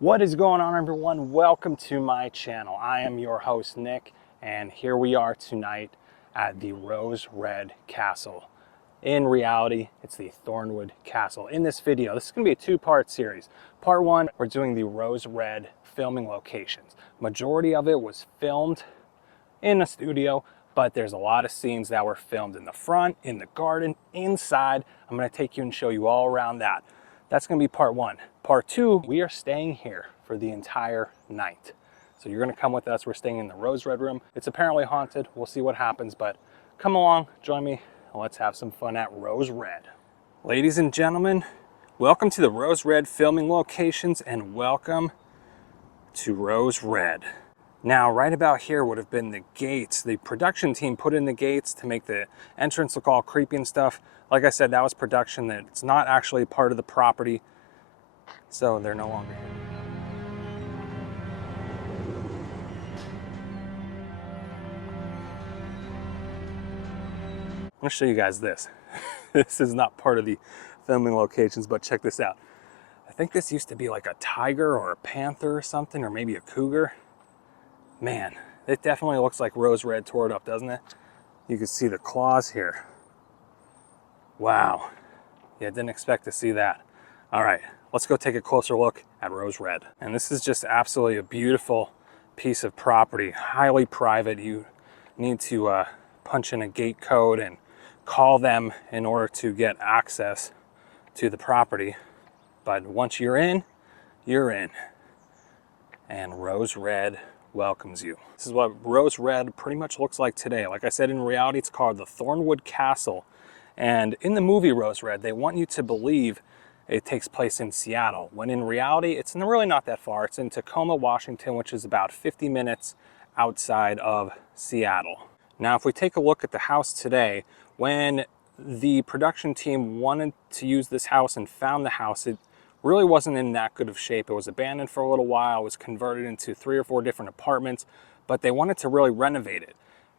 What is going on, everyone? Welcome to my channel. I am your host, Nick, and here we are tonight at the Rose Red Castle. In reality, it's the Thornewood Castle. In this video, this is going to be a two-part series. Part one, we're doing the Rose Red filming locations. Majority of it was filmed in a studio, but there's a lot of scenes that were filmed in the front, in the garden, inside. I'm going to take you and show you all around that. That's going to be part one. Part two, we are staying here for the entire night. So you're going to come with us. We're staying in the Rose Red room. It's apparently haunted. We'll see what happens, but come along, join me, and let's have some fun at Rose Red. Ladies and gentlemen, welcome to the Rose Red filming locations and welcome to Rose Red. Now, right about here would have been the gates. The production team put in the gates to make the entrance look all creepy and stuff. Like I said, that was production. That it's not actually part of the property, so they're no longer here. I'm gonna show you guys this. This is not part of the filming locations, but check this out. I think this used to be like a tiger or a panther or something, or maybe a cougar. Man, it definitely looks like Rose Red tore it up, doesn't it? You can see the claws here. Wow. Yeah, didn't expect to see that. All right, let's go take a closer look at Rose Red. And this is just absolutely a beautiful piece of property, highly private. You need to punch in a gate code and call them in order to get access to the property. But once you're in, you're in. And Rose Red welcomes you. This is what Rose Red pretty much looks like today. Like I said, in reality, it's called the Thornewood Castle. And in the movie Rose Red, they want you to believe it takes place in Seattle, when in reality, it's really not that far. It's in Tacoma, Washington, which is about 50 minutes outside of Seattle. Now, if we take a look at the house today, when the production team wanted to use this house and found the house, it really wasn't in that good of shape. It was abandoned for a little while. It was converted into 3 or 4 different apartments, but they wanted to really renovate it.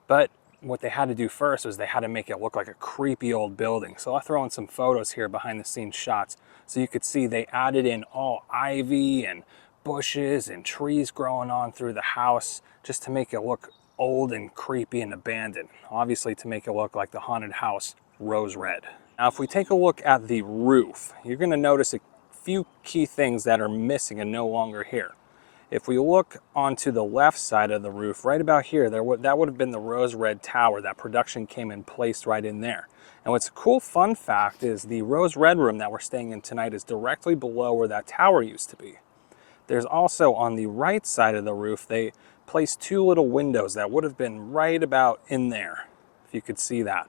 But what they had to do first was they had to make it look like a creepy old building. So I'll throw in some photos here, behind the scenes shots, so you could see they added in all ivy and bushes and trees growing on through the house just to make it look old and creepy and abandoned. Obviously to make it look like the haunted house, Rose Red. Now, if we take a look at the roof, you're going to notice a few key things that are missing and no longer here. If we look onto the left side of the roof, right about here, that would have been the Rose Red Tower. That production came and placed right in there. And what's a cool fun fact is the Rose Red room that we're staying in tonight is directly below where that tower used to be. There's also on the right side of the roof, they placed 2 little windows that would have been right about in there, if you could see that.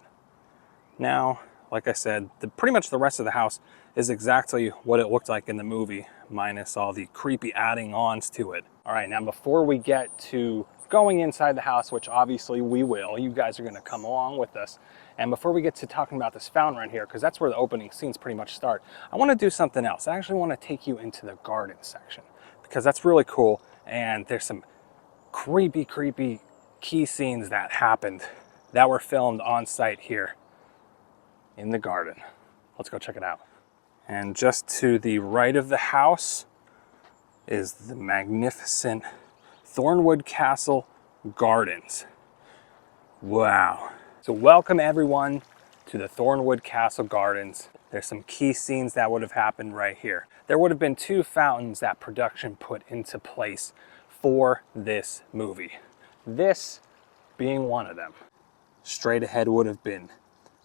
Now, like I said, pretty much the rest of the house is exactly what it looked like in the movie, minus all the creepy adding-ons to it. All right, now before we get to going inside the house, which obviously we will, you guys are gonna come along with us. And before we get to talking about this fountain right here, because that's where the opening scenes pretty much start, I wanna do something else. I actually wanna take you into the garden section, because that's really cool, and there's some creepy key scenes that happened that were filmed on site here in the garden. Let's go check it out. And just to the right of the house is the magnificent Thornewood Castle Gardens. Wow. So welcome everyone to the Thornewood Castle Gardens. There's some key scenes that would have happened right here. There would have been 2 fountains that production put into place for this movie. This being one of them. Straight ahead would have been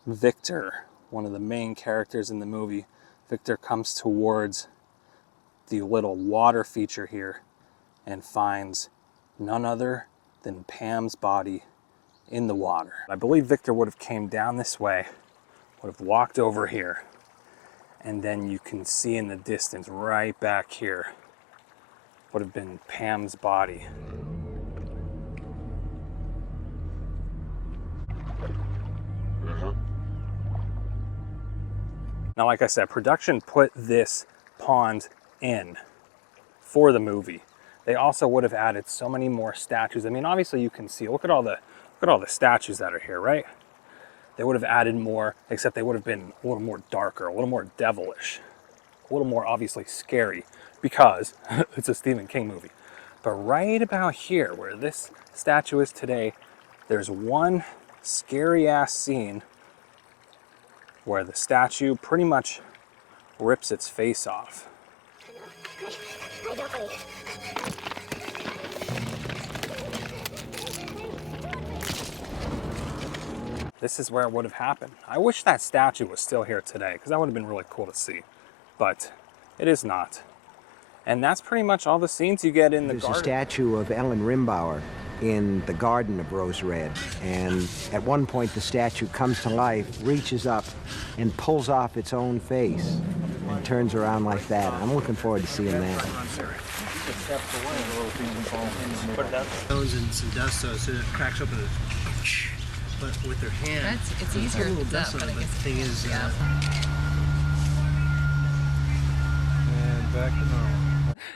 Victor, one of the main characters in the movie. Victor comes towards the little water feature here and finds none other than Pam's body in the water. I believe Victor would have came down this way, would have walked over here, and then you can see in the distance right back here would have been Pam's body. Now, like I said, production put this pond in for the movie. They also would have added so many more statues. I mean, obviously you can see, look at all the statues that are here, right? They would have added more, except they would have been a little more darker, a little more devilish, a little more obviously scary, because it's a Stephen King movie. But right about here, where this statue is today, there's one scary ass scene where the statue pretty much rips its face off. This is where it would have happened. I wish that statue was still here today, because that would have been really cool to see. But it is not. And that's pretty much all the scenes you get in the garden. There's a statue of Ellen Rimbauer in the garden of Rose Red. And at one point, the statue comes to life, reaches up, and pulls off its own face and turns around like that. I'm looking forward to seeing that. Put it down. Stones and some dust, so it cracks open. But with their hand, it's easier. A little dust on it, but the thing is, yeah. And back to normal.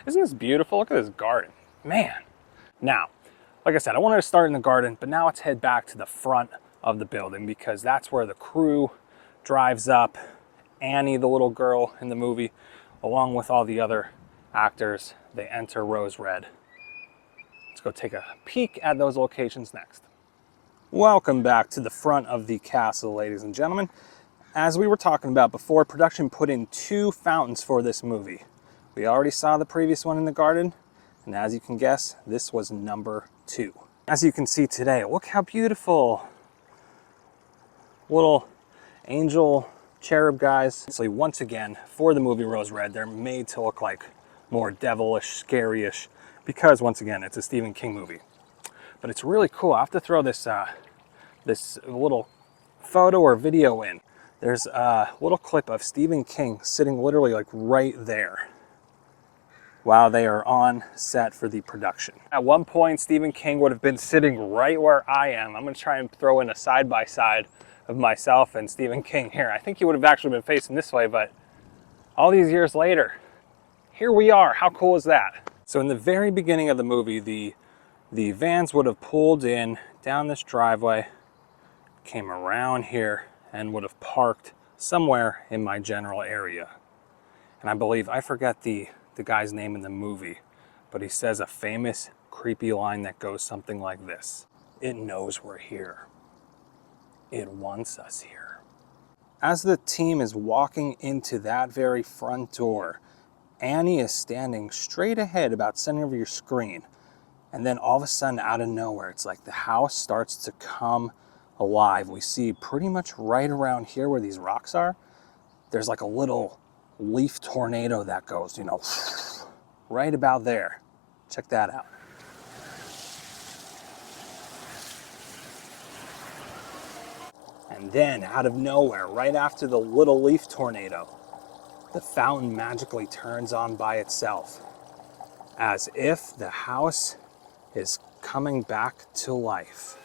Isn't this beautiful? Look at this garden. Man. Now, like I said, I wanted to start in the garden, but now let's head back to the front of the building because that's where the crew drives up. Annie, the little girl in the movie, along with all the other actors, they enter Rose Red. Let's go take a peek at those locations next. Welcome back to the front of the castle, ladies and gentlemen. As we were talking about before, production put in 2 fountains for this movie. We already saw the previous one in the garden, and as you can guess, this was number 2. As you can see today, look how beautiful. Little angel cherub guys. So once again, for the movie Rose Red, they're made to look like more devilish, scary-ish, because once again, it's a Stephen King movie. But it's really cool. I have to throw this this little photo or video in. There's a little clip of Stephen King sitting literally like right there while they are on set for the production. At one point, Stephen King would have been sitting right where I am. I'm gonna try and throw in a side-by-side of myself and Stephen King here. I think he would have actually been facing this way, but all these years later, here we are. How cool is that? So in the very beginning of the movie, the vans would have pulled in down this driveway, came around here, and would have parked somewhere in my general area. And I believe, I forget the guy's name in the movie, but he says a famous creepy line that goes something like this: "It knows we're here. It wants us here." As the team is walking into that very front door, Annie is standing straight ahead about center of your screen. And then all of a sudden, out of nowhere, it's like the house starts to come alive. We see pretty much right around here where these rocks are, there's like a little leaf tornado that goes, you know, right about there. Check that out. And then out of nowhere, right after the little leaf tornado, the fountain magically turns on by itself, as if the house is coming back to life.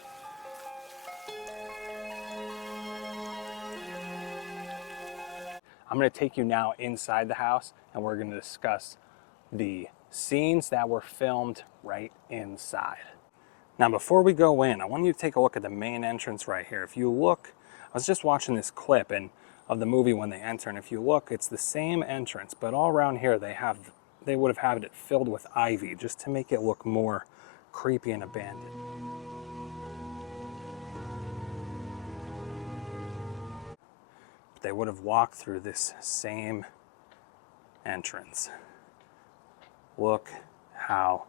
I'm going to take you now inside the house, and we're going to discuss the scenes that were filmed right inside. Now, before we go in, I want you to take a look at the main entrance right here. If you look, I was just watching this clip of the movie when they enter, and if you look, it's the same entrance, but all around here they would have had it filled with ivy just to make it look more creepy and abandoned. But they would have walked through this same entrance. Look how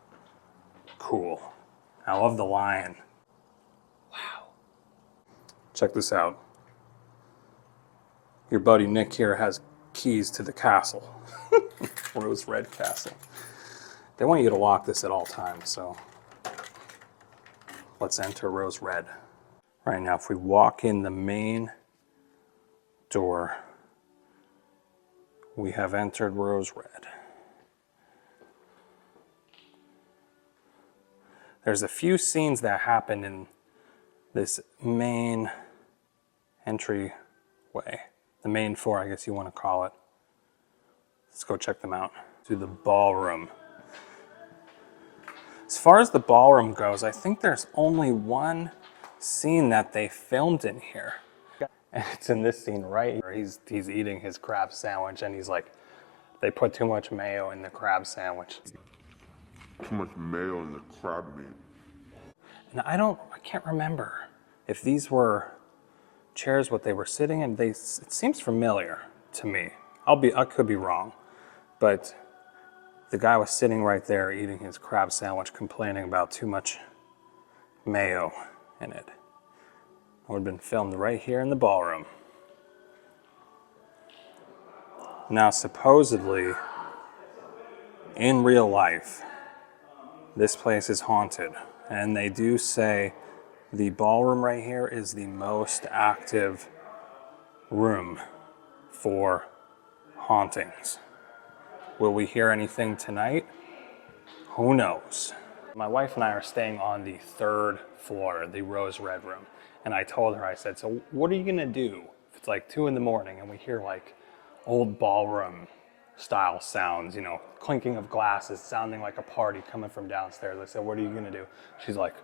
cool. I love the lion. Wow. Check this out. Your buddy Nick here has keys to the castle. Rose Red Castle. They want you to lock this at all times, so let's enter Rose Red. Right now, if we walk in the main door, we have entered Rose Red. There's a few scenes that happen in this main entryway, the main floor, I guess you want to call it. Let's go check them out. To the ballroom. As far as the ballroom goes, I think there's only one scene that they filmed in here. And it's in this scene right here. He's eating his crab sandwich and he's like They put too much mayo in the crab sandwich. Too much mayo in the crab meat. And I can't remember if these were chairs what they were sitting in. It seems familiar to me. I could be wrong, but the guy was sitting right there eating his crab sandwich, complaining about too much mayo in it. It would have been filmed right here in the ballroom. Now, supposedly, in real life, this place is haunted, and they do say the ballroom right here is the most active room for hauntings. Will we hear anything tonight? Who knows? My wife and I are staying on the 3rd floor, the Rose Red room. And I told her, I said, so what are you gonna do if it's like 2 in the morning and we hear like old ballroom style sounds, you know, clinking of glasses, sounding like a party coming from downstairs. I said, what are you gonna do? She's like,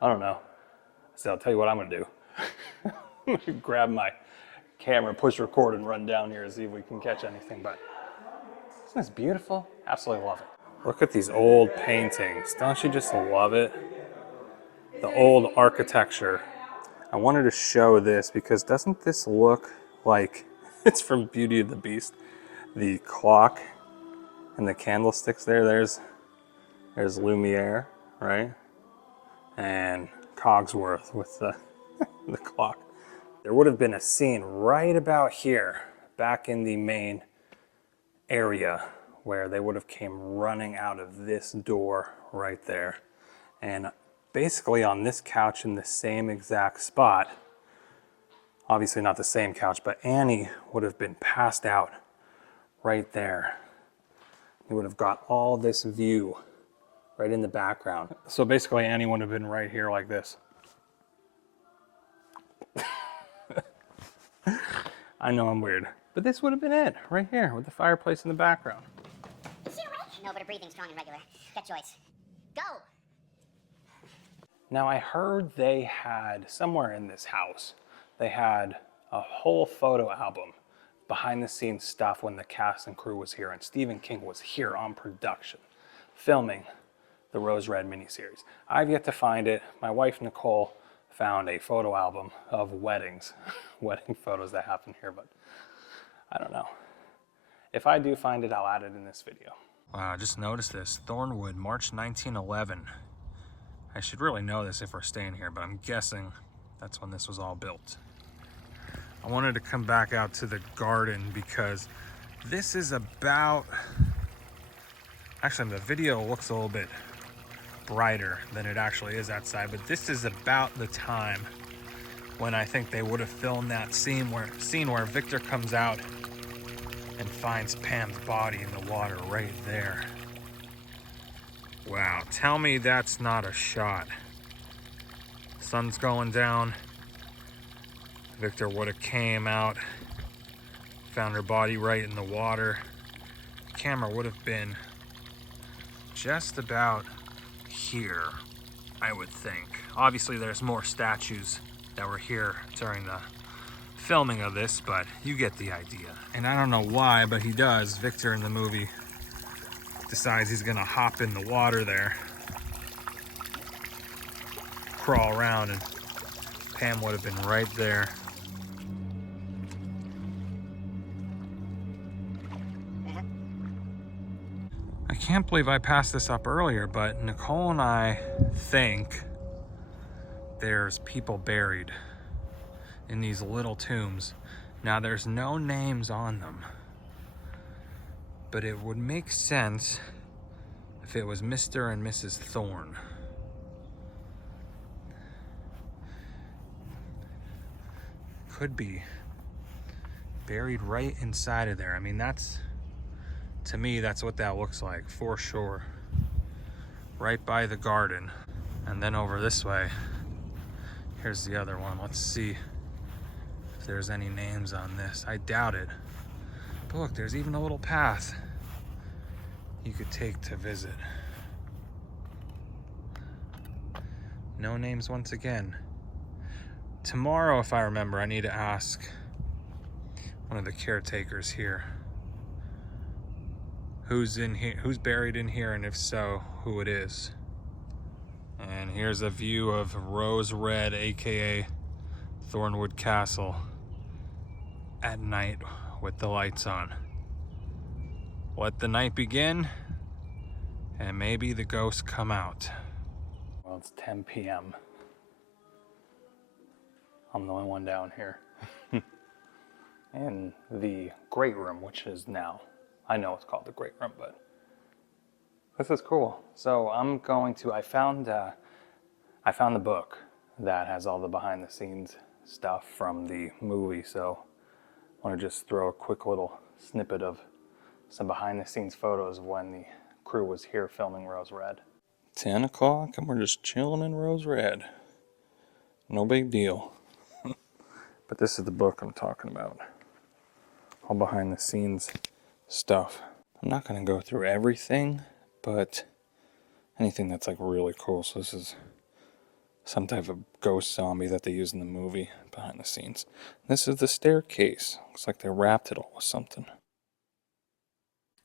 I don't know. I said, I'll tell you what I'm gonna do. I'm gonna grab my camera, push record, and run down here and see if we can catch anything. But isn't this beautiful? Absolutely love it. Look at these old paintings. Don't you just love it? The old architecture. I wanted to show this because doesn't this look like it's from Beauty and the Beast? The clock and the candlesticks there. There's Lumiere, right? And Cogsworth with the, the clock. There would have been a scene right about here, back in the main area, where they would have came running out of this door right there. And basically on this couch in the same exact spot, obviously not the same couch, but Annie would have been passed out right there. You would have got all this view right in the background. So basically Annie would have been right here like this. I know I'm weird, but this would have been it right here with the fireplace in the background. Is she awake? No, but her breathing's strong and regular. Get choice. Go! Now I heard they had, somewhere in this house, they had a whole photo album, behind the scenes stuff when the cast and crew was here and Stephen King was here on production, filming the Rose Red miniseries. I've yet to find it. My wife Nicole found a photo album of weddings, wedding photos that happened here, but I don't know. If I do find it, I'll add it in this video. Wow, I just noticed this. Thornewood, March 1911. I should really know this if we're staying here, but I'm guessing that's when this was all built. I wanted to come back out to the garden because this is about, actually the video looks a little bit brighter than it actually is outside, but this is about the time when I think they would have filmed that scene where Victor comes out and finds Pam's body in the water right there. Wow, tell me that's not a shot. Sun's going down. Victor would have came out, found her body right in the water. The camera would have been just about here, I would think. Obviously there's more statues that were here during the filming of this, but you get the idea. And I don't know why, but he does. Victor in the movie decides he's gonna hop in the water there, crawl around, and Pam would have been right there. I can't believe I passed this up earlier, but Nicole and I think there's people buried in these little tombs. Now there's no names on them, but it would make sense if it was Mr. and Mrs. Thorne. Could be buried right inside of there. I mean, that's, to me, that's what that looks like for sure. Right by the garden. And then over this way, here's the other one. Let's see if there's any names on this. I doubt it. But look, there's even a little path you could take to visit. No names once again. Tomorrow, if I remember, I need to ask one of the caretakers here who's in here, who's buried in here, and if so, who it is. And here's a view of Rose Red, aka Thornewood Castle, at night with the lights on. Let the night begin, and maybe the ghosts come out. Well, it's 10 p.m. I'm the only one down here. In the Great Room, which is now, I know it's called the Great Room, but this is cool. So I'm going to, I found the book that has all the behind the scenes stuff from the movie. So I want to just throw a quick little snippet of some behind the scenes photos of when the crew was here filming Rose Red. 10 o'clock and we're just chilling in Rose Red. No big deal. But this is the book I'm talking about. All behind the scenes stuff. I'm not going to go through everything, but anything that's like really cool. So this is some type of ghost zombie that they use in the movie behind the scenes. This is the staircase. Looks like they wrapped it all with something.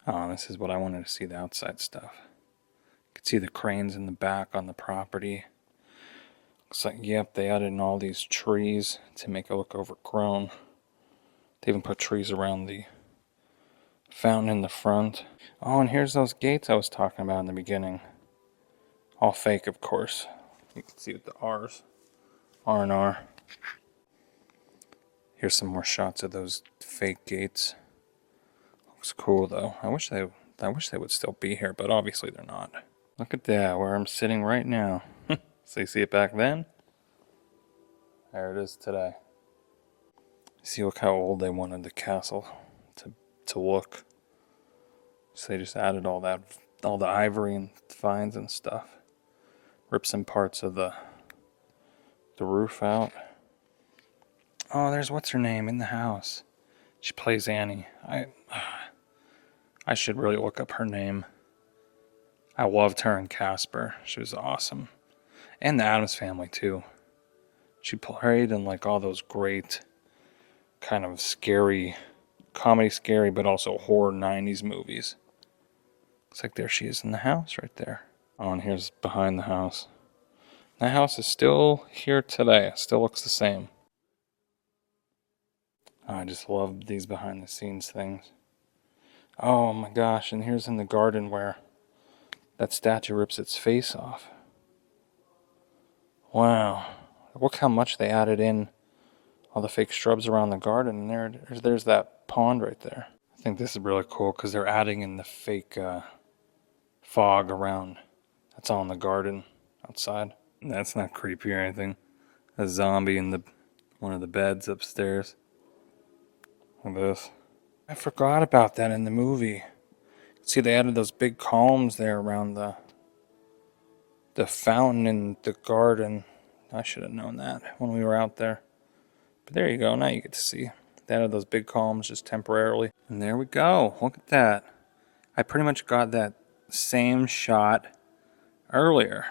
Oh, this is what I wanted to see, the outside stuff. You can see the cranes in the back on the property. Looks like, yep, they added in all these trees to make it look overgrown. They even put trees around the fountain in the front. Oh, and here's those gates I was talking about in the beginning. All fake, of course. You can see with the R's. R&R. Here's some more shots of those fake gates. Looks cool, though. I wish they would still be here, but obviously they're not. Look at that, where I'm sitting right now. So you see it back then? There it is today. See, look how old they wanted the castle to look. So they just added all the ivory and vines and stuff. Ripped some parts of the roof out. Oh, there's what's her name in the house. She plays Annie. I should really look up her name. I loved her in Casper. She was awesome. And the Addams Family too. She played in like all those great kind of scary, comedy scary, but also horror 90s movies. Looks like there she is in the house right there. Oh, and here's behind the house. That house is still here today. It still looks the same. Oh, I just love these behind the scenes things. Oh my gosh, and here's in the garden where that statue rips its face off. Wow. Look how much they added in all the fake shrubs around the garden. And there's that pond right there. I think this is really cool because they're adding in the fake fog around. That's all in the garden outside. That's not creepy or anything. A zombie in one of the beds upstairs. Look at this. I forgot about that in the movie. See, they added those big columns there around the fountain in the garden. I should have known that when we were out there. But there you go. Now you get to see. They added those big columns just temporarily. And there we go. Look at that. I pretty much got that same shot earlier.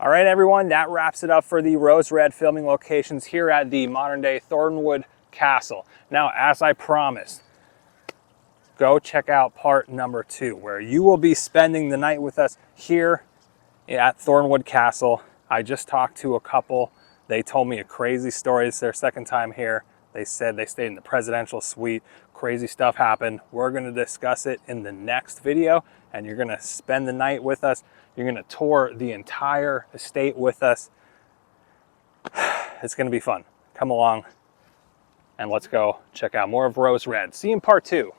All right, everyone. That wraps it up for the Rose Red filming locations here at the modern-day Thornewood Castle. Now, as I promised, go check out part number 2, where you will be spending the night with us here at Thornewood Castle. I just talked to a couple. They told me a crazy story. It's their second time here. They said they stayed in the presidential suite. Crazy stuff happened. We're going to discuss it in the next video, and you're going to spend the night with us. You're going to tour the entire estate with us. It's going to be fun. Come along and let's go check out more of Rose Red. See you in part 2.